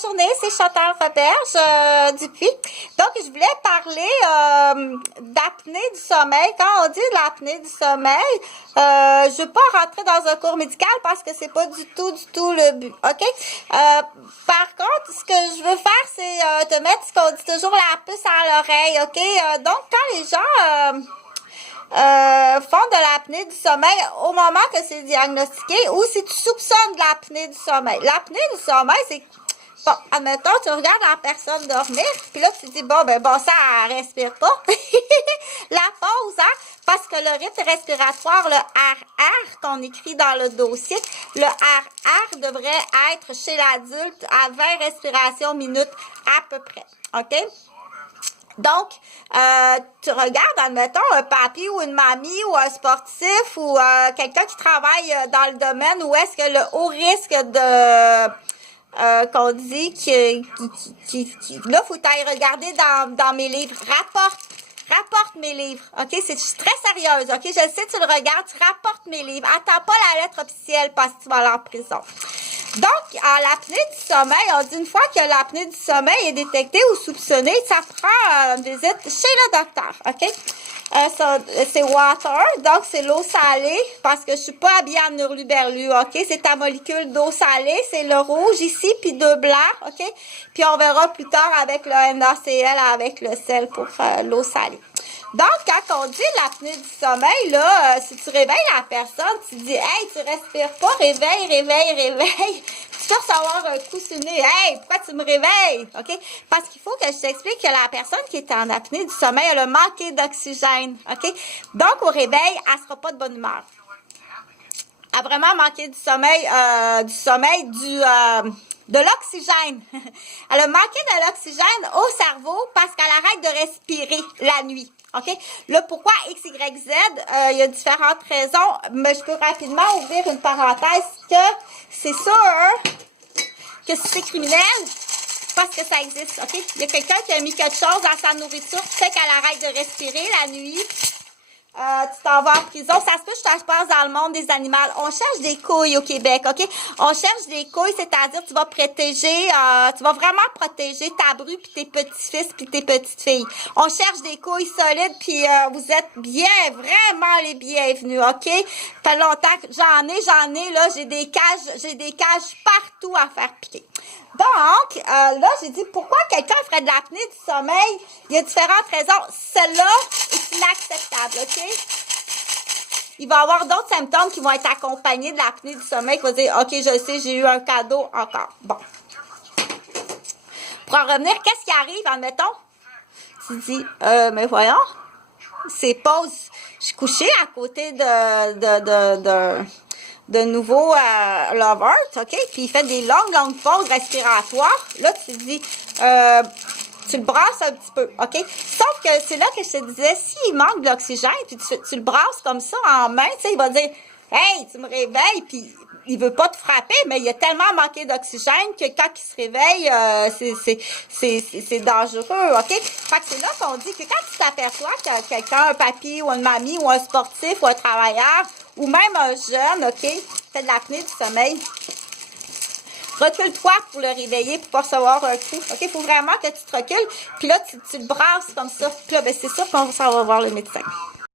journée, c'est Chantal Roberge Dupuis. Donc, je voulais parler d'apnée du sommeil. Quand on dit de l'apnée du sommeil, je veux pas rentrer dans un cours médical parce que c'est pas du tout le but, OK? Par contre, ce que je veux faire, c'est te mettre ce qu'on dit toujours la puce à l'oreille, OK? Donc, quand les gens font de l'apnée du sommeil au moment que c'est diagnostiqué ou si tu soupçonnes de l'apnée du sommeil. L'apnée du sommeil, c'est, bon, admettons, tu regardes la personne dormir, puis là, tu te dis, bon, ça, elle respire pas. La pause, hein, parce que le rythme respiratoire, le RR qu'on écrit dans le dossier, le RR devrait être chez l'adulte à 20 respirations minutes à peu près, OK? Donc, tu regardes, admettons, un papy ou une mamie ou un sportif ou quelqu'un qui travaille dans le domaine où est-ce que le haut risque de qu'on dit là, faut aller regarder dans mes livres. Rapporte mes livres, OK? Je suis très sérieuse, OK? Je sais, tu le regardes, tu rapportes mes livres. Attends pas la lettre officielle parce que tu vas aller en prison. Donc, à l'apnée du sommeil, on dit une fois que l'apnée du sommeil est détectée ou soupçonnée, ça prend une visite chez le docteur, OK? C'est water, donc c'est l'eau salée, parce que je suis pas habillée en hurluberlu, OK? C'est ta molécule d'eau salée, c'est le rouge ici, puis 2 blancs, OK? Puis on verra plus tard avec le NaCl, avec le sel pour l'eau salée. Donc, quand on dit l'apnée du sommeil, là, si tu réveilles la personne, tu dis, hey, tu respires pas, réveille. Tu peux recevoir un coup sur le nez. Hey, pourquoi tu me réveilles? OK? Parce qu'il faut que je t'explique que la personne qui est en apnée du sommeil, elle a manqué d'oxygène. OK? Donc, au réveil, elle sera pas de bonne humeur. Elle a vraiment manqué du sommeil, de l'oxygène. Elle a manqué de l'oxygène au cerveau parce qu'elle arrête de respirer la nuit. OK? Là, pourquoi X, Y, Z? Il y a différentes raisons, mais je peux rapidement ouvrir une parenthèse que c'est sûr que si c'est criminel, parce que ça existe, OK? Il y a quelqu'un qui a mis quelque chose dans sa nourriture qui fait qu'elle arrête de respirer la nuit. Tu t'en vas en prison. Ça se peut que je passe dans le monde des animaux. On cherche des couilles au Québec, OK? On cherche des couilles, c'est-à-dire tu vas protéger, tu vas vraiment protéger ta bru puis tes petits-fils puis tes petites-filles. On cherche des couilles solides puis vous êtes vraiment les bienvenus, OK? Ça fait longtemps que j'en ai, là, j'ai des cages partout à faire piquer. Donc, là, j'ai dit, pourquoi quelqu'un ferait de l'apnée du sommeil? Il y a différentes raisons. Celle-là est inacceptable, OK? Il va y avoir d'autres symptômes qui vont être accompagnés de l'apnée du sommeil qui vont dire, OK, je sais, j'ai eu un cadeau encore. Bon. Pour en revenir, qu'est-ce qui arrive, admettons? Tu dis, mais voyons, c'est pause. Je suis couchée à côté de nouveau lovers, OK? Puis il fait des longues pauses respiratoires. Là, tu dis, tu le brasses un petit peu, OK? Sauf que c'est là que je te disais, s'il manque d'oxygène, puis tu le brasses comme ça en main, tu sais, il va dire, hey, tu me réveilles, puis il veut pas te frapper, mais il a tellement manqué d'oxygène que quand il se réveille, c'est dangereux, OK? Fait que c'est là qu'on dit que quand tu t'aperçois que quelqu'un, un papy ou une mamie ou un sportif ou un travailleur ou même un jeune, OK, fait de l'apnée du sommeil, recule-toi pour le réveiller, pour pas recevoir un coup. OK, il faut vraiment que tu te recules. Puis là, tu le brasses comme ça. Puis là, c'est sûr qu'on va voir le médecin.